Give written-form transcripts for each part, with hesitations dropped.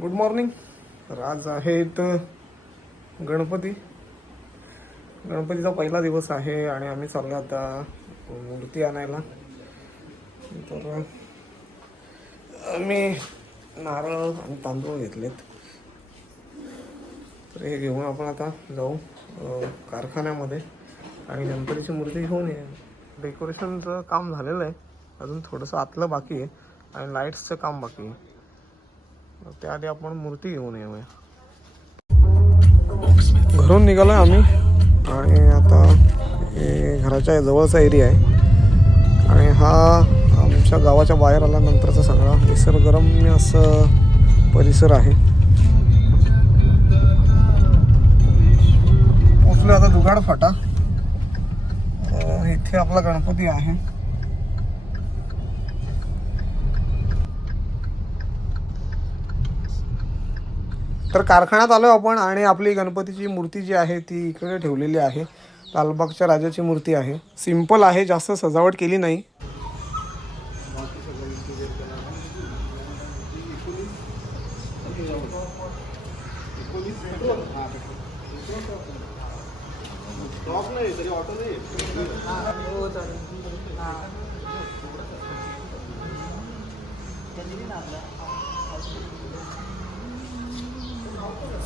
Good morning. तर आज आहेत गणपतीचा पहिला दिवस आहे आणि आम्ही चाललो आता मूर्ती आणायला. तर आम्ही नारळ आणि तांदूळ घेतलेत. तर हे घेऊन आपण आता जाऊ कारखान्यामध्ये आणि गणपतीची मूर्ती घेऊन ये. डेकोरेशनचं काम झालेलं आहे, अजून थोडंसं आतलं बाकी आहे आणि लाईट्सचं काम बाकी आहे. त्याआधी आपण मूर्ती घेऊन येऊया. घरून निघालो आम्ही आणि आता हे घराच्या जवळचा एरिया आहे आणि हा आमच्या गावाच्या बाहेर आल्यानंतरचा सगळा निसर्गरम्य असं परिसर आहे. पोचलो आता दुगाड फाटा. इथे आपला गणपती आहे. तर कारखान्यात आलो आपण आणि आपली गणपतीची मूर्ती जी आहे ती इकडे ठेवलेली आहे. लालबागच्या राजाची मूर्ती आहे. सिंपल आहे, जास्त सजावट केली नाही.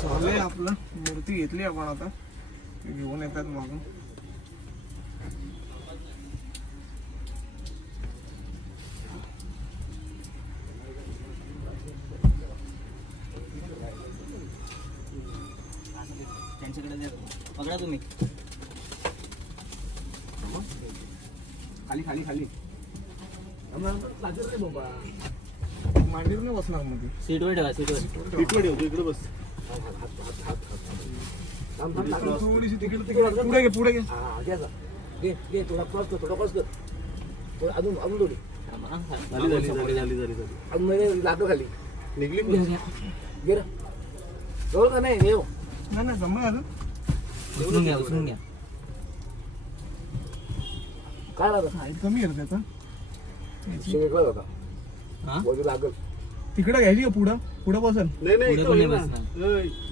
चालेल, आपलं मूर्ती घेतली आपण आता. घेऊन येतात मागून. पकडा तुम्ही खाली खाली खाली मांडीवर नाही बसणार मध्ये. सीटवर ठेवा, सीटवर इकडे बस. थोडीशी तिकडे पुढे घे, पुढे घे. घे थोडा क्रॉस कर, थोडा क्रॉस कर. अजून अजून थोडी झाली अजून म्हणजे लाटो खाली निघली. घे रे, जवळ का नाही येऊ. नाही जमलं अजून. उचलून घ्या, उचलून घ्या. काय लागत हाईट कमी आहे त्याचा. वेगळा होता हा? वगैरे लागल. तिकडे घ्यायची का पुढं पुढं बसल. नाही पुढे पण नाही बसणार.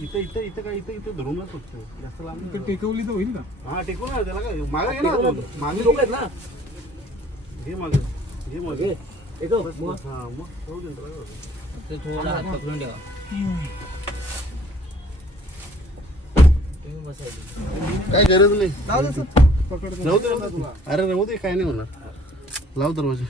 इथं इथं इथं काय इथं धरूनच फक्त जास्त लांब ते टेकवली तर होईल का? हा टेकून आहे त्याला. काय मागे घे ना, मागे लोक आहेत ना. घे मागे, घे मागे. हा मग जाऊ दे त्याला. ते थोडा हात पकडून ठेवा. तुम्ही बसायचं. काय गरज नाही. लाव तसं पकड. जाऊ दे तुला. अरे राहू दे, काय नाही होणार. लाव दरवाजा.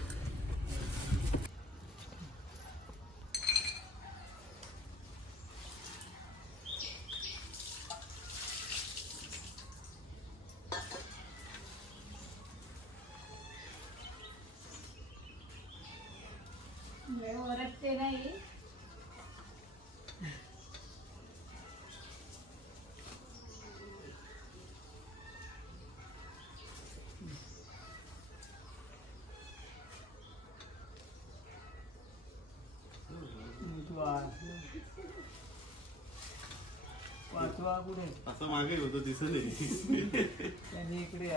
असं मागे होतं दिसत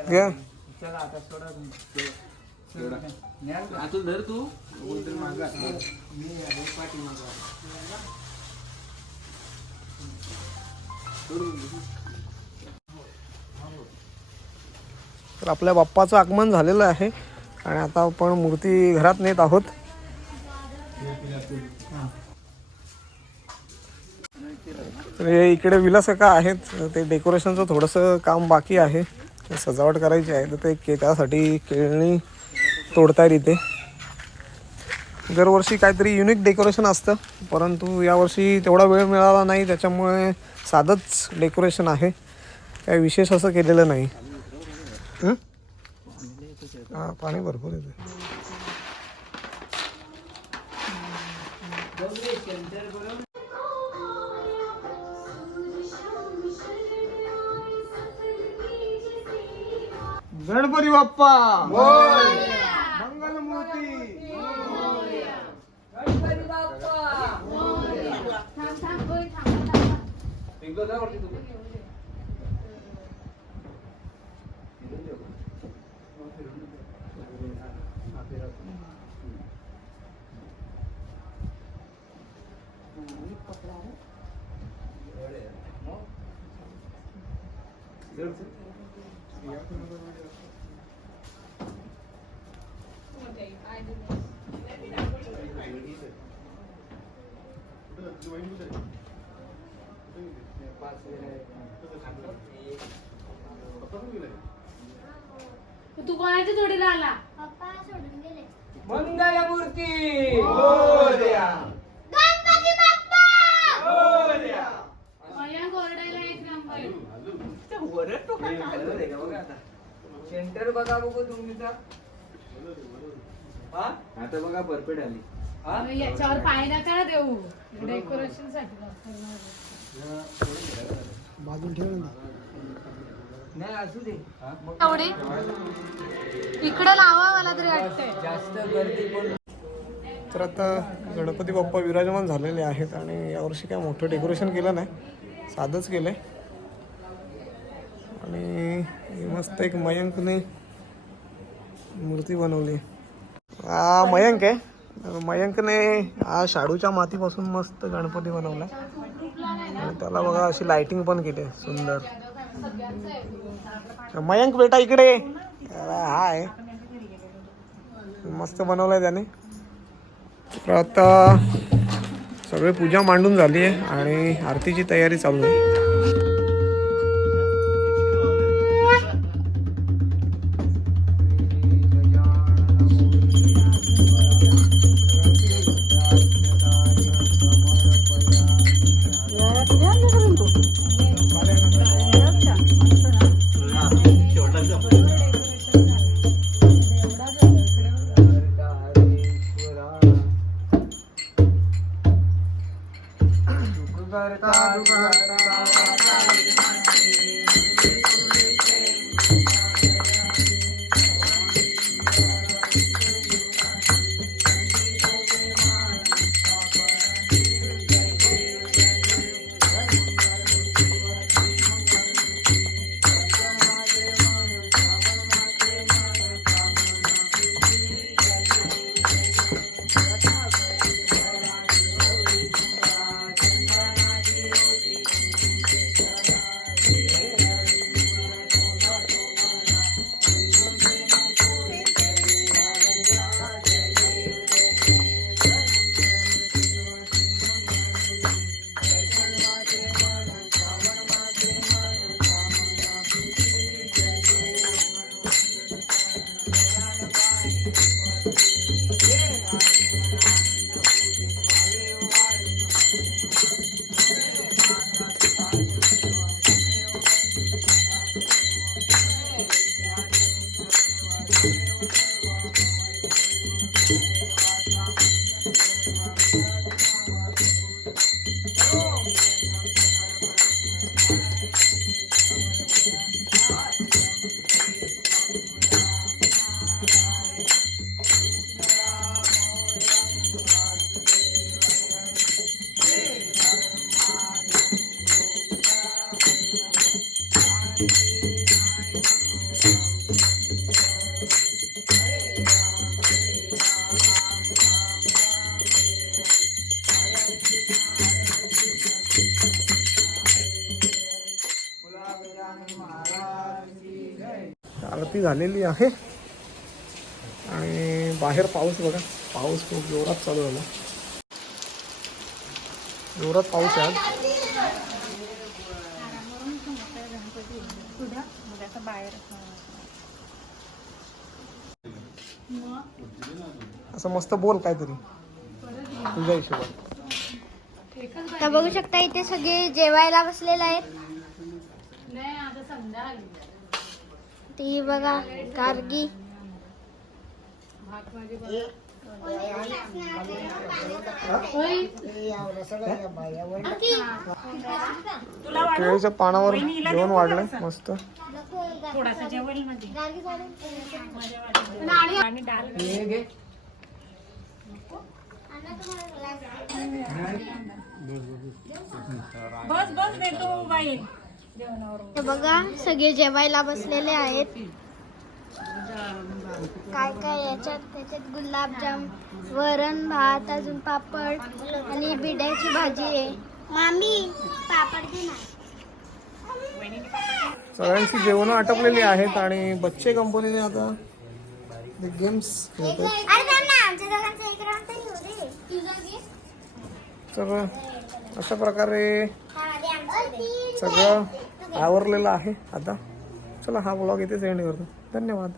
घ्या. आतून धर तू. तर आपल्या बाप्पाचं आगमन झालेलं आहे आणि आता आपण मूर्ती घरात नेत आहोत. तर हे इकडे विलासकाका आहेत. ते डेकोरेशनचं थोडंसं काम बाकी आहे, सजावट करायची आहे. तर ते त्यासाठी केळणी तोडतायत इथे. दरवर्षी काहीतरी युनिक डेकोरेशन असतं, परंतु यावर्षी तेवढा वेळ मिळाला नाही, त्याच्यामुळे साधंच डेकोरेशन आहे. काही विशेष असं केलेलं नाही. हां, पाणी भरपूर येते. गणपती बाप्पा मंगल मूर्ती. गणपती बाप्पा. तू कोणाच्या जोडीला आला? मंगलमूर्ती मयांक ओरडायला एक नंबर. सेंटर बघा बघू तुमचा. आता बघा परफेक्ट आली. याच्यावर पाय नका देऊ, डेकोरेशन साठी बाजून ठेव ना. नाही असू दे. एवढी इकडे लावा मला तरी वाटतंय. जास्त गर्दी पण तर आता गणपती बाप्पा विराजमान झालेले आहेत आणि यावर्षी काय मोठं डेकोरेशन केलं नाही, साधंच केलं आहे. आणि मस्त एक मयंकने मूर्ती बनवली. हा मयंक आहे. मयंकने हा शाडूच्या मातीपासून मस्त गणपती बनवला आणि त्याला बघा अशी लाइटिंग पण केली आहे सुंदर. मयंक बेटा इकडे हाय. मस्त बनवलाय त्याने. तर आता सगळे पूजा मांडून झाली आहे आणि आरतीची तयारी चालू आहे. आरती झालेली आहे आणि बाहेर पाऊस बघा. पाऊस खूप जोरात चालू झाला. जोरात पाऊस आहे आज. असं मस्त बोल काहीतरी तुझ्या हिशोबात. तर बघू शकता इथे सगळे जेवायला बसलेले आहेत. नाही आता संध्याकाळी ती बघा गार्गी. केळीच्या पानावर जेवण वाढलंय मस्त. तर बघा सगळे जेवायला बसलेले आहेत. काय काय त्याच्यात गुलाबजाम, वरण भात, अजून पापड आणि बिड्याची भाजी आहे. मामी पापड दे ना. सगळ्यांची जेवणं आटपलेली आहेत आणि बच्चे कंपनीने आता गेम्स खेळतात. अरे थांब ना, आमच्या दोघांचं एक राऊंड तरी होऊ दे. तुझं घे. सगळं अशा प्रकारे हा, दे आमचं दे. सगळं आवरलेलं आहे आता. चला हा ब्लॉग इथेच एंड करतो. धन्यवाद.